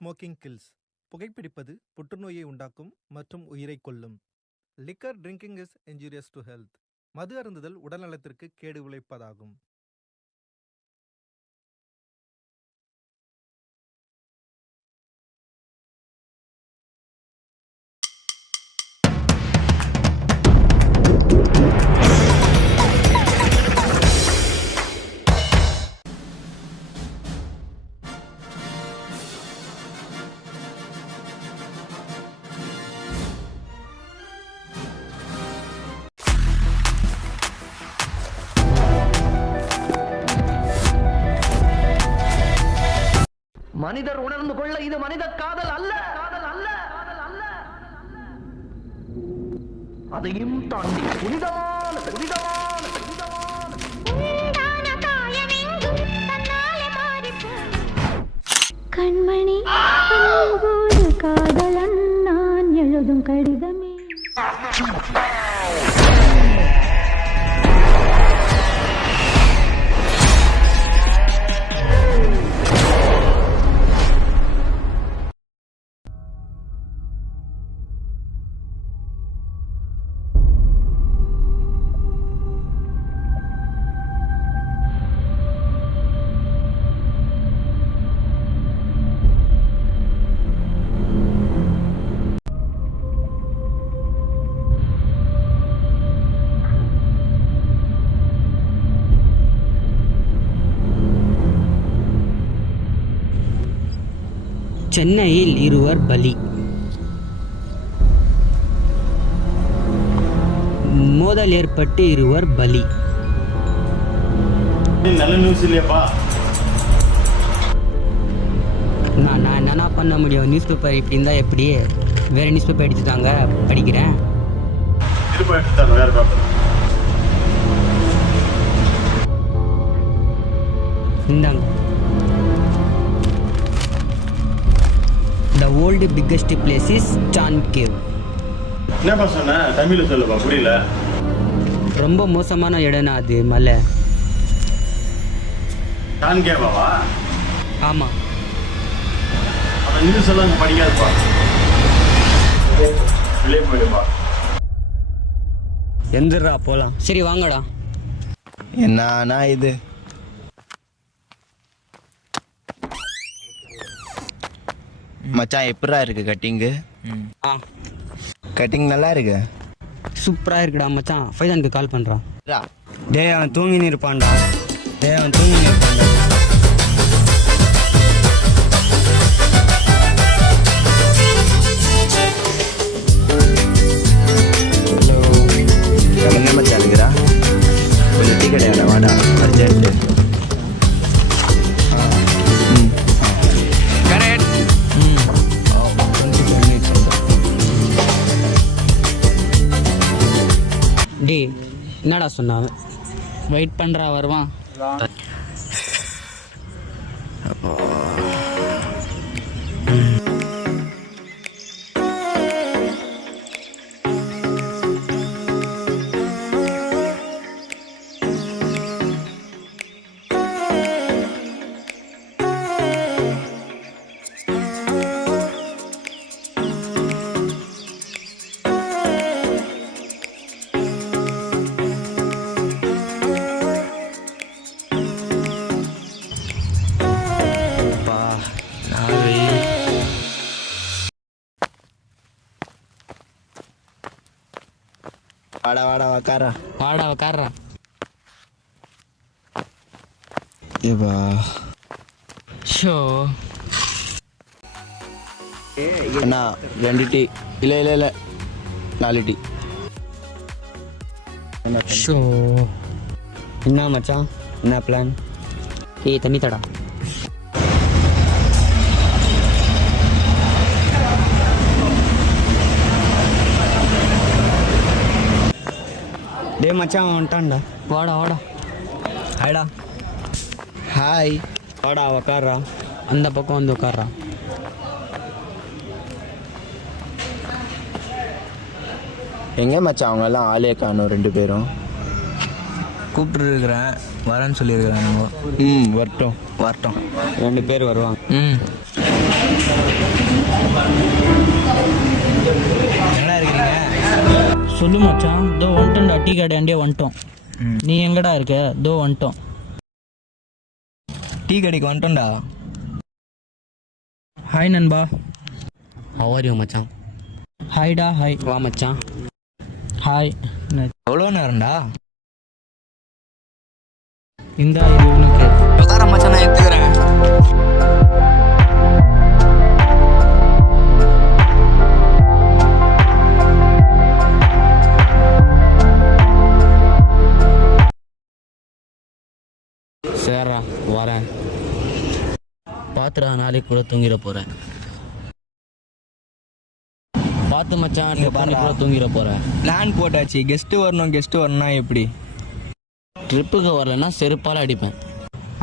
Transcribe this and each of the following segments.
Smoking kills. புகைப்பிடிப்பது புற்றுநோயை உண்டாக்கும் மற்றும் உயிரை கொல்லும். Liquor drinking is injurious to health. மது அருந்துதல் உடல்நலத்திற்கு கேடு விளைவிப்பதாகும். மனிதர் உணர்ந்து கொள்ள இது மனித காதல் அல்ல, காதல் அல்ல, காதல் அல்ல. அதையும் தாண்டி புனிதமான புனிதமான புனிதமான கண்மணி காதலன் நான் எழுதும் கடிதமே. சென்னையில் இருவர் பலி. மோதல் ஏற்பட்டு இருவர் பலி. நல்ல நியூஸ் இல்லையாப்பா? நான் என்ன பண்ண முடியும்? நியூஸ் பேப்பர் இப்படி இருந்தால் எப்படி? வேறு நியூஸ் பேப்பர் எடுத்துட்டாங்க, படிக்கிறேன். இந்தாங்க. The world biggest place is Chan Cave. என்னப்பா சொன்ன? தமிழ்ல சொல்லுப்பா, புரியல. ரொம்ப மோசமான இடம்னா அது மலை. சான் கேவாவா? ஆமா. அந்த நியூஸ் எல்லாம் படிக்காதுப்பா. வெளியே போயிடுப்பா. எந்திரா போலாம். சரி வாங்கடா. என்னண்ணா இது? மச்சான் எப்படா இருக்கு கட்டிங்கு? கட்டிங் நல்லா இருக்கு. சூப்பரா இருக்குடா மச்சான். ஃபைதானுக்கு கால் பண்றான். டேய் அவன் தூங்கின்னு இருப்பான்டா. என்ன மச்சான் இருக்கிறா? கொஞ்சம் டீ கடையாடா, வாடா அர்ஜென்ட்டு. டே என்னடா சொன்னான்? வெயிட் பண்ணுறா, வருவான். வாடா உக்காரா. ஏவா ஷோ அண்ணா 2 டீ. இல்லை 4 டீ. ஷோ என்ன மச்சான், என்ன பிளான்? ஏய் தண்ணி தடா. டே மச்சான் வந்துட்டான்டா. வாடா. ஹாய்டா. ஹாய். வாடா உக்காரா. அந்த பக்கம் வந்து உட்கார்றா. எங்கே மச்சான் அவங்கெல்லாம் ஆளே காணும் 2 பேரும்? கூப்பிட்டுருக்குறேன், வரேன்னு சொல்லியிருக்கிறேன். வரட்டும் 2 பேர் வருவாங்க. சொல்லு மச்சான், இதோ வந்துட்டோம்டா, டீ கடையாண்டே வந்துட்டோம். நீ எங்கடா இருக்க? இதோ வந்துட்டோம். டீ கடைக்கு வந்துட்டோம்டா. ஹாய் நண்பா. ஹவ் ஆர் யூ மச்சான்? ஹாய்டா. ஹாய். வா மச்சான். ஹாய். எவ்வளோ நேரம்டா? இந்தா இது உனக்கு. உட்கார மச்சான், நான் எடுத்துக்கிறேன். சரிடா வரேன். பார்த்துடா, நாளைக்கு கூட தூங்கிட போகிறேன். பார்த்து மச்சான், நீ கூட தூங்கிட போகிறேன். பிளான் போட்டாச்சு. கெஸ்ட்டு வரணும்னா எப்படி? ட்ரிப்புக்கு வரலன்னா செருப்பால் அடிப்பேன்.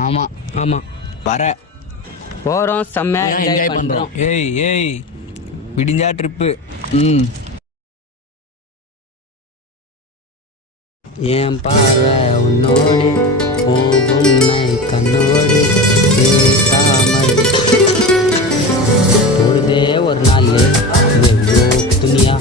ஆமாம். ஆமாம், வர போகிறோம், செம்மையாக என்ஜாய் பண்ணுறோம். ஏய் விடிஞ்சா ட்ரிப்பு. என் பார்வை உன்னோடு போகும் கண்ணோடு பேசாமல் பொழுதே ஒரு நாள் துணியா.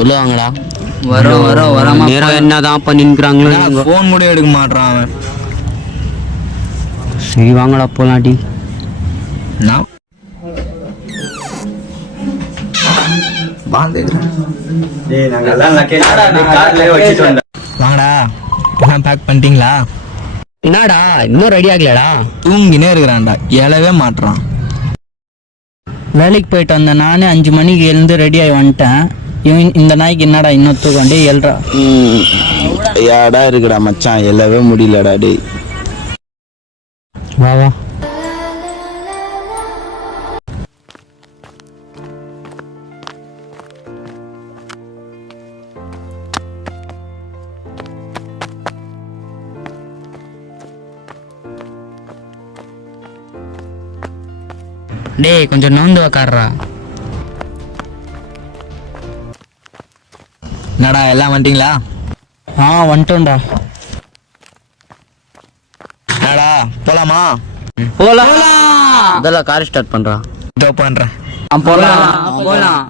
உள்ள வாங்கடா. வரோம். நேரம் என்னதான் பண்ணிக்கிறாங்களோ. ஃபோன் கூட எடுக்க மாட்டான் அவன். சரி வாங்கடா போலாம். டி நான் வாங்கடா. எல்லாம் பேக் பண்ணிட்டீங்களா? என்னடா இன்னும் ரெடி ஆகலடா? தூங்கினே இருக்கிறான்டா, எழவே மாட்டுறான். வேலைக்கு போயிட்டு வந்தேன் நானே. 5 மணிக்கு எழுந்து ரெடி ஆகி வந்துட்டேன். இவன் இந்த நாய்க்கு என்னடா இன்னும் தூக்கண்டே எழுறா. யாடா இருக்குடா மச்சான், எல்லவே முடியலடா டேய். வா வா. டேய் கொஞ்சம் நோந்து உக்காடுறா. என்னடா எல்லாம் வந்துட்டீங்களா? வந்துட்டோம்டா. என்னடா போலாமா? போலாம். இதெல்லாம் கார் ஸ்டார்ட் பண்றா. இதோ பண்றேன். போலாம்.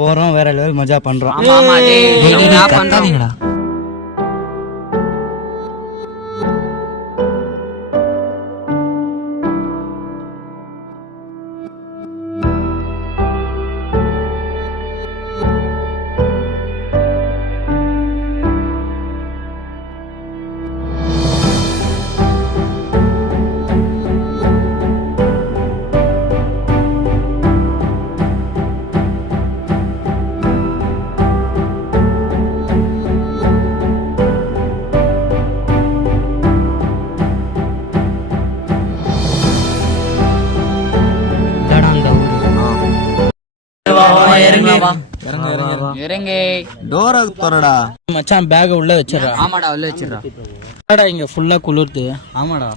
போறோம், வேற லெவல் மஜா பண்றோம். பண்றாங்கடா. டோரை திறடா மச்சான், பேக் உள்ள வச்சிடறா. ஆமாடா, உள்ள வச்சிடறா. இங்க ஃபுல்லா குளிர்து. ஆமாடா.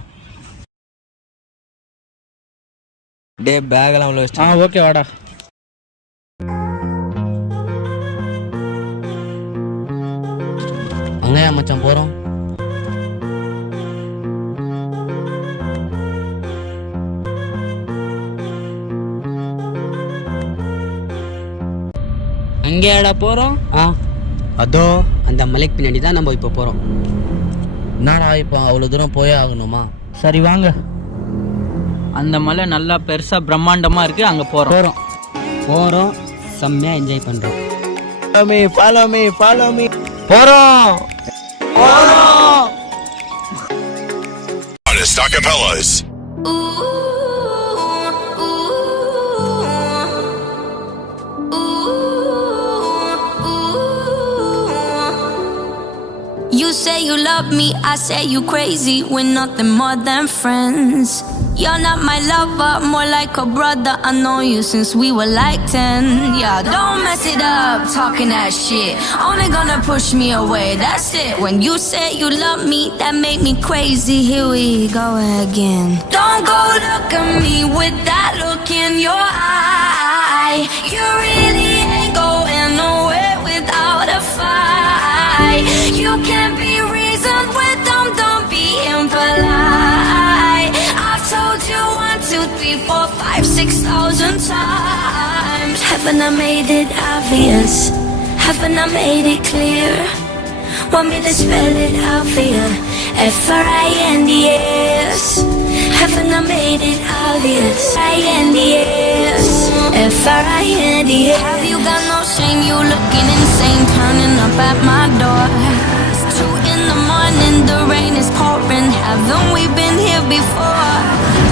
டே பேக் எல்லாம் உள்ள வச்சு. ஓகே வாடா. அங்கயா மச்சான் போறோம்? அங்கேயாடா போறோம்? அதோ அந்த மலைக்கு பின்னாடி தான் நம்ம இப்போ போறோம். என்னடா இப்போ அவ்வளோ தூரம் போயே ஆகணுமா? சரி வாங்க. அந்த மலை நல்லா பெருசா பிரம்மாண்டமா இருக்கு, அங்க போறோம். செம்மையாக என்ஜாய் பண்ணுறோம். follow me போறோம். You say you love me, I say you crazy. We're nothing more than friends. You're not my lover, more like a brother. I know you since we were like 10. Yeah, don't mess it up, talking that shit. Only gonna push me away, that's it. When you say you love me, that make me crazy. Here we go again. Don't go look at me with that look in your eye. You really ain't going nowhere without a fight. You can't be reasoned with them, don't be impolite. I've told you 1, 2, 3, 4, 5, 6,000 times. Haven't I made it obvious? Haven't I made it clear? Want me to spell it out for you? F-R-I-N-D-S. Haven't I made it obvious? I-N-D-S. F-R-I-N-D-S. Have you got no shame? You looking insane, turning up at my door. It's 2 in the morning, the rain is pouring. Haven't we been here before?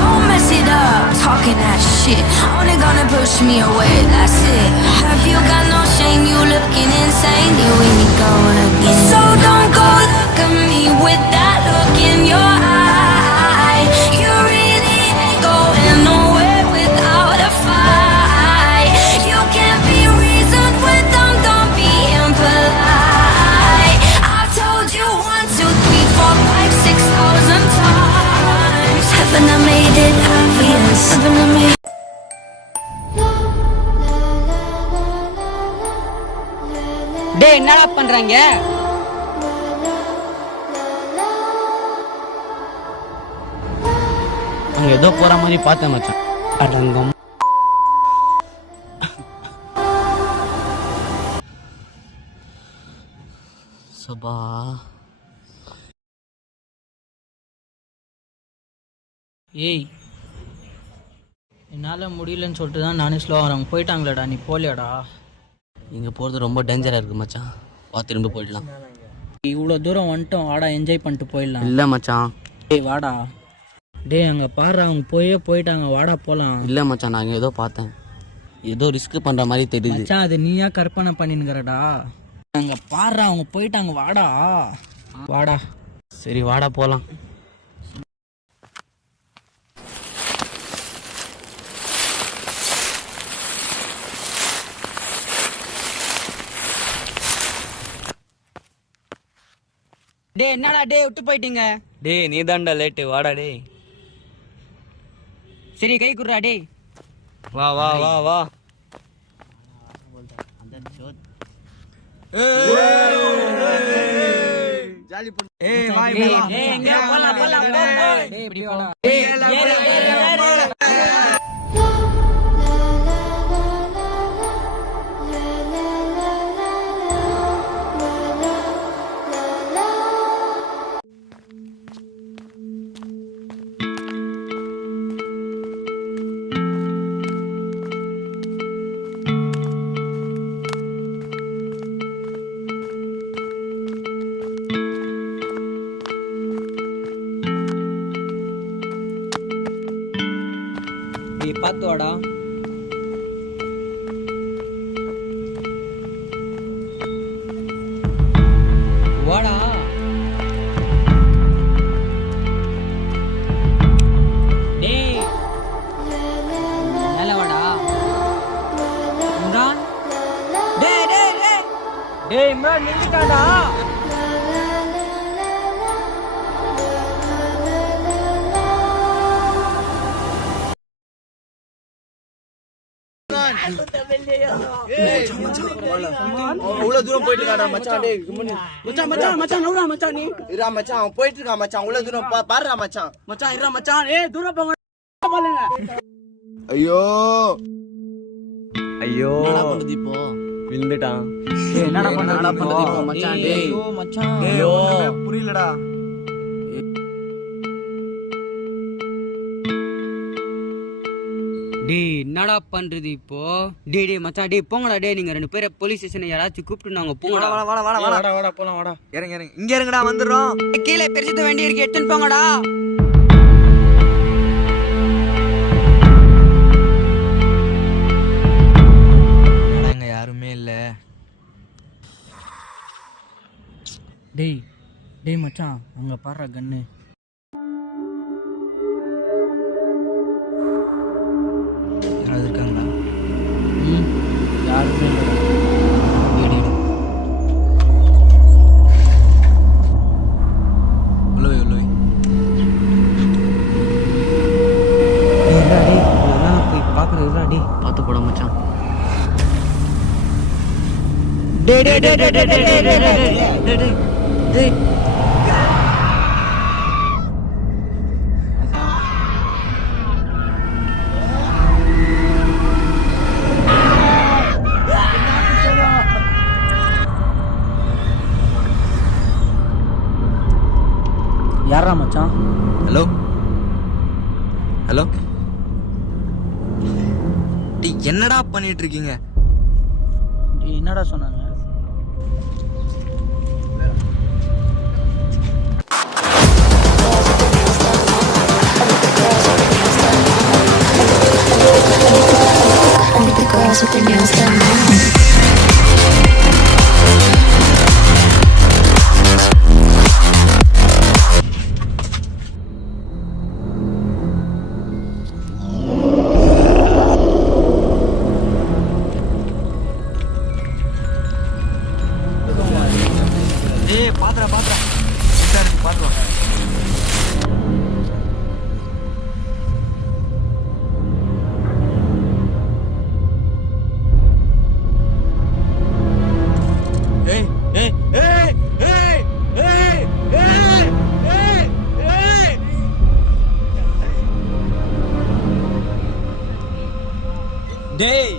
Don't mess it up, talking that shit. Only gonna push me away, that's it. Have you got no shame? You looking insane. Here we go again. So don't go look at me with that look in your eye. You really ain't going nowhere without a fight. You can't be reasoned with them, don't be impolite. I've told you 1, 2, 3, 4, 5, 6,000 times. Haven't I made it obvious? Haven't I made டேய் என்னடா பண்ணுறாங்க? அங்க ஏதோ போற மாதிரி பார்த்தேன் மச்சான். அடங்கம். சபா ஏய், என்னால் முடியலன்னு சொல்லிட்டு தான் நானே ஸ்லோ ஆகிறேன். போயிட்டாங்களேடா, நீ போலியாடா? இங்க போறது ரொம்ப டேஞ்சரா இருக்கு மச்சான். வா திரும்ப போயிடலாம். இவ்வளோ தூரம் வந்துட்டோம், வாடா என்ஜாய் பண்ணிட்டு போயிடலாம். இல்ல மச்சான். டேய் வாடா. டேய் அங்கே பாரு, அவங்க போயிட்டாங்க, வாடா போகலாம். இல்ல மச்சான், நான் ஏதோ பார்த்தேன். ஏதோ ரிஸ்க் பண்ற மாதிரி தெரியுது. மச்சான் அது நீயா கற்பனை பண்ணினுக்கிறடா. அங்கே பாரு, அவங்க போயிட்டாங்க, வாடா வாடா. சரி வாடா போலாம். டேய் என்னடா டேய் விட்டு போயிட்டீங்க? டேய் நீ தான்டா லேட்டு, வாடா டேய். சரி கை குடுறா டேய். வா வா வா வா. ஜாலி பண்ணு. ஏய் வாய் போலாம். டேய் எங்க போலாம் போலாம். டேய் இப்படி வாடா. டேய் நீ பார்த்து வாடா. வாடா. டேய் மேல வாடா. இம்ரான். டேய் டேய் டேய். டேய் இம்ரான் நின்னுட்டாடா. அவ்வளவு தூரம் போயிட்டு இருக்காடா மச்சான். டேய் மச்சான் மச்சான் மச்சான் நவுடா மச்சான். நீ இரா மச்சான், அவன் போயிட்டு இருக்கான் மச்சான். அவ்வளவு தூரம் பாருடா மச்சான். மச்சான் இரா மச்சான். ஏய் தூரம் போங்க பாருங்க. ஐயோ ஐயோ என்னடா பண்ணுது இப்போ? விழுந்துட்டான். டேய் என்னடா பண்ணுது இப்போ மச்சான்? டேய் ஐயோ மச்சான். ஐயோ புரியலடா. டேய் என்னடா பண்றது இப்போ? டேய் மச்சான், டேய் போங்கடா. டேய் நீங்க 2 பேரை போலீஸ் ஸ்டேஷன் யாராச்சும் கூப்பிட்டு நாங்க போங்கடா. வாடா போலாம் வாடா. இறங்க இங்க இருங்கடா, வந்துடுறோம். கீழே பெருசுத்த வேண்டி இருக்கு, எடுத்துன்னு போங்கடா. இங்க யாருமே இல்ல. டேய் மச்சான், அங்க பாரு கன்னு. யாராவது இருக்காங்களா? யாருமே இல்லை. உள்ளவே போய் பாக்குறதுடா. டேய் பார்த்து போட மச்சான். டேய் யாரா மச்சான்? ஹலோ டேய் என்னடா பண்ணிட்டு இருக்கீங்க? டேய் என்னடா சொன்னாங்க? The girls with their nails done now. டேய் பாத்துறா பாத்துவா. டேய்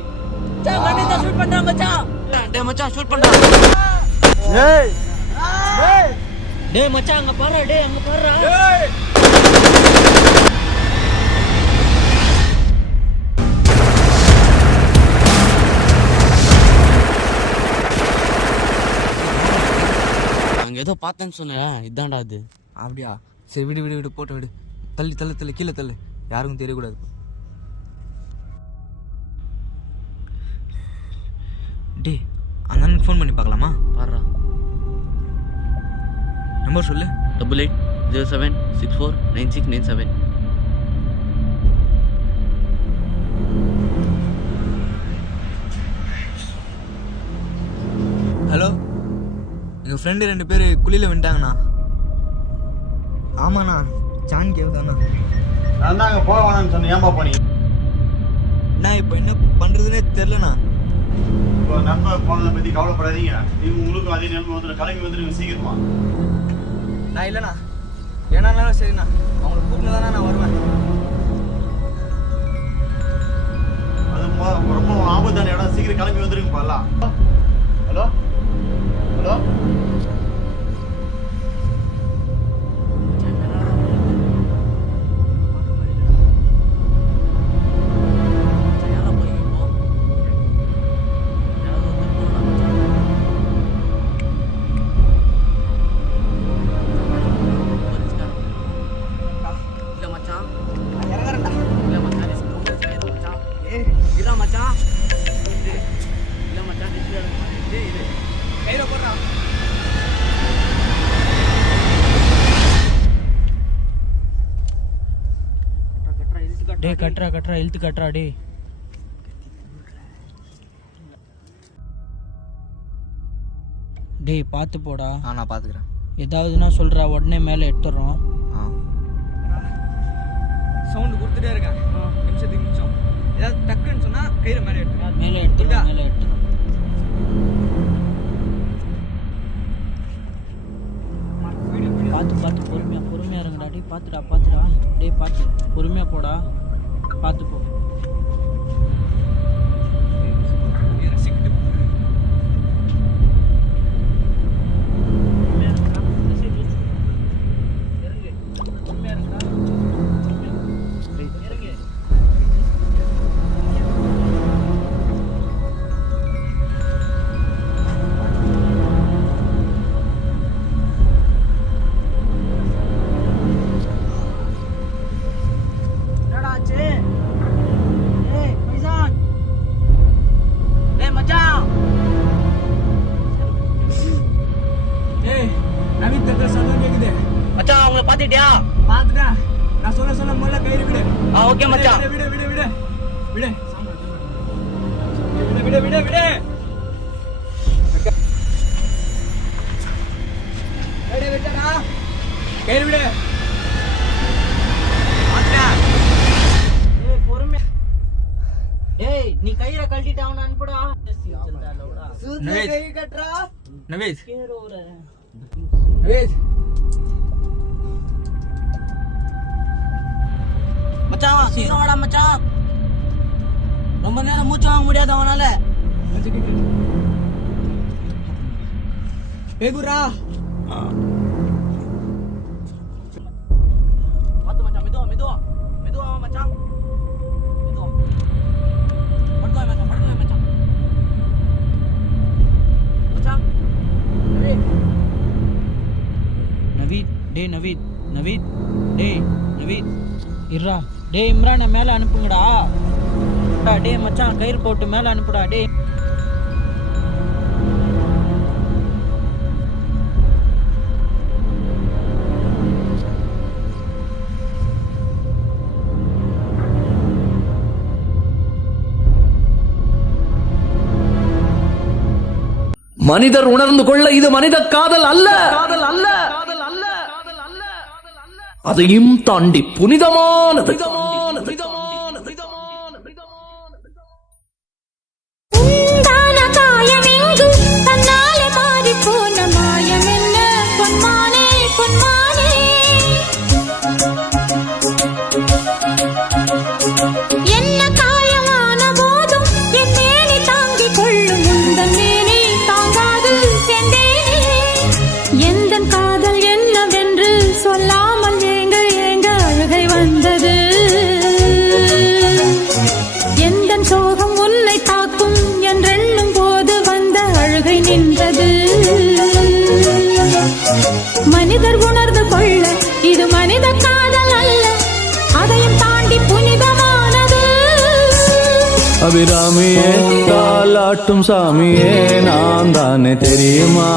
ஷூட் பண்றான் மச்சான். டேய் மச்சான் ஷூட் பண்றா. டேய் மச்சான் அங்க பாரு. டேய் அங்க பாரு. அங்க ஏதோ பார்த்தேன்னு சொன்னேன், இதான்டா அது. அப்படியா? சரி விடு போட்டு விடு. தள்ளு கீழே தள்ளு, யாருக்கும் தெரியக்கூடாது. டேய் அந்த அண்ணனுக்கு ஃபோன் பண்ணி பார்க்கலாமா? பாருடா. நம்பர் சொல்லு. 8807649697. ஹலோ, எங்கள் ஃப்ரெண்டு 2 பேர் குழியில் வந்துட்டாங்கண்ணா. ஆமாண்ணா, சான் கேவ் தாண்ணா. நான் தான் அங்கே போக வேணாம்னு சொன்னேன், ஏன்பா போனீங்க? அண்ணா இப்போ என்ன பண்ணுறதுனே தெரிலண்ணா. இப்போ நண்பர் போனதை பற்றி கவலைப்படாதீங்க. நீங்கள் உங்களுக்கும் அதே நிலைமை வந்துடும். கிளம்பி வந்துடுங்க சீக்கிரமா. நான் இல்லைண்ணா, ஏன்னாலும் சரிண்ணா, அவங்களை கூப்பிட்டு தானே நான் வருவேன். அது ரொம்ப ஆபத்தான இடம், சீக்கிரம் கிளம்பி வந்துருங்க பாலாம். ஹலோ டேய் கட்றா இழுத்து கட்றா. டேய் டேய் பார்த்து போடா. நான் பார்த்துக்கிறேன். ஏதாவதுன்னா சொல்கிறா, உடனே மேலே எடுத்துடுறோம். சவுண்டு கொடுத்துட்டே இருக்கேன், நிமிஷம். ஏதாவது டக்குன்னு சொன்னால் கையில் மேலே எடுத்துருவோம். மேலே எடுத்துடுறோம். பார்த்து பொறுமையாக இருங்கடா. டேய் பார்த்துடா. டேய் பார்த்து பொறுமையாக போடா. பார்த்து போ. ஓகே மச்சான். டேய் நீ கையில கழட்டிட்டு அவனை அனுப்புடா. கை கட்டுறா. நவேஷ் மச்சான் சீக்கிரம் வாடா மச்சான். ரொம்ப நேரம் மூச்சு வாங்க முடியாது அவனால. பேகுரா பாத்து மச்சான். மெதுவா மெதுவா மெதுவா மச்சான். மெதுவா படுக்கா மச்சான். படுக்கா மச்சான். மச்சான் நவீத் டேய் நவீத் நவீத் டேய் நவீத் இருடா. டேய் இம்ரானை மேலே அனுப்புங்கடா. டேய் மச்சான் கயிறு போட்டு மேலே அனுப்புடா. டேய் மனிதர் உணர்ந்து கொள்ள இது மனித காதல் அல்ல, அதையும் தாண்டி புனிதமானது. உண்டான காயமெங்கு தன்னாலே மாறிப் போன மாயம் என்ன பொன்மானே பொன்மானே. என்ன காயமான போதும் என் மேனி தாங்கிக் கொள்ளும் உந்தன் மேனி தாங்காது சென்றேனே. எந்தன் காதல் என்னவென்று சொல்லாமல் ஏங்க ஏங்க அழுகை வந்தது. எந்தன் சோகம் உன்னை தாக்கும் என்றெண்ணும் போது வந்த அழுகை நின்றது. மனிதர் உணர்ந்து கொள்ள இது மனித காதல் அல்ல, அதையும் தாண்டி புனிதமானது. அபிராமியே தாலாட்டும் சாமியே நான் தானே தெரியுமா.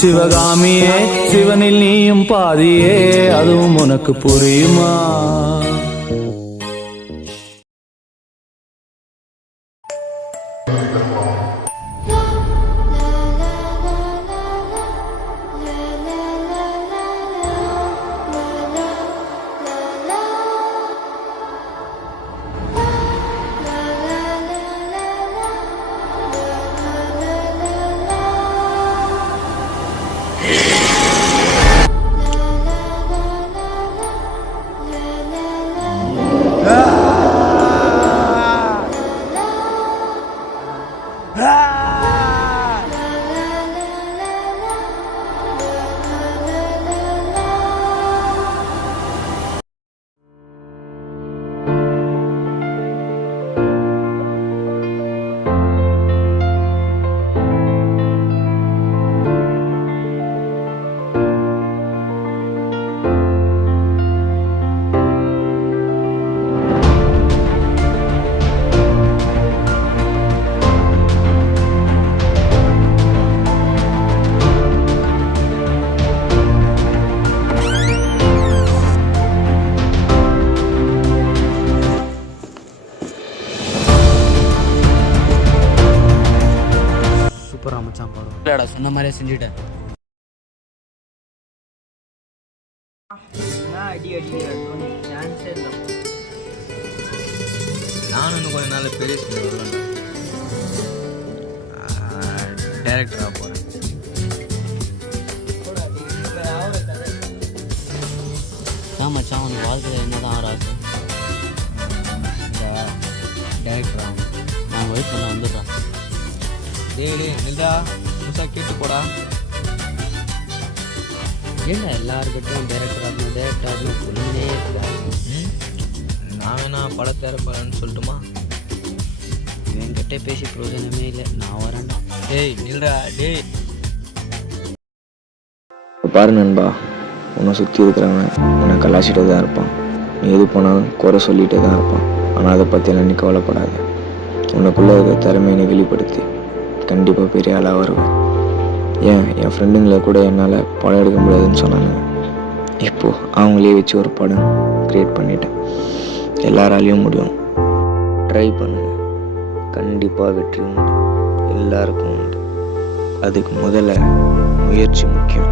சிவகாமியே சிவனில் நீயும் பாதியே அதுவும் உனக்கு புரியுமா. இல்லடா சொன்ன மாதிரியே செஞ்சுட்டேன். நானும் இன்னும் கொஞ்ச நாள் பெரிய டைரக்டராக போகிறேன். மச்சான் உனக்கு வாழ்க்கையில் என்னதான் ஆராசம்? டைரக்டர் ஆகும். நான் வெயிட் பண்ண வந்துடுறேன். டேய் நில்டா, புதுசாக கேட்டு போடா. ஏங்க எல்லாருக்கிட்டும் டைரக்டர் ஆகணும் சொல்லினே இருக்கிறாங்க. நான் வேணா படம் தேர போகிறேன்னு சொல்லட்டுமா? என்கிட்ட பேசி பிரயோஜனமே இல்லை, நான் வரேன்டா. டேய் நில்டா. டேய் பாரு நண்பா, உன்னை சுற்றி இருக்கிறவன் உன்னை கலாச்சிட்டே தான் இருப்பான். நீ எது போனாலும் குறை சொல்லிகிட்டே தான் இருப்பான். ஆனால் அதை பற்றியெல்லாம் நீ கவலைப்படாத. உனக்குள்ளே இருக்க திறமையை நீ வெளிப்படுத்தி கண்டிப்பாக பெரிய ஆளாக வருவேன். ஏன் என் ஃப்ரெண்டுங்களை கூட என்னால் படம் எடுக்க முடியாதுன்னு சொன்னாங்க. இப்போது அவங்களே வச்சு ஒரு படம் க்ரியேட் பண்ணிட்டேன். எல்லாராலையும் முடியும். ட்ரை பண்ணுங்க, கண்டிப்பாக வெற்றி உண்டு, எல்லாருக்கும் உண்டு. அதுக்கு முதல்ல முயற்சி முக்கியம்.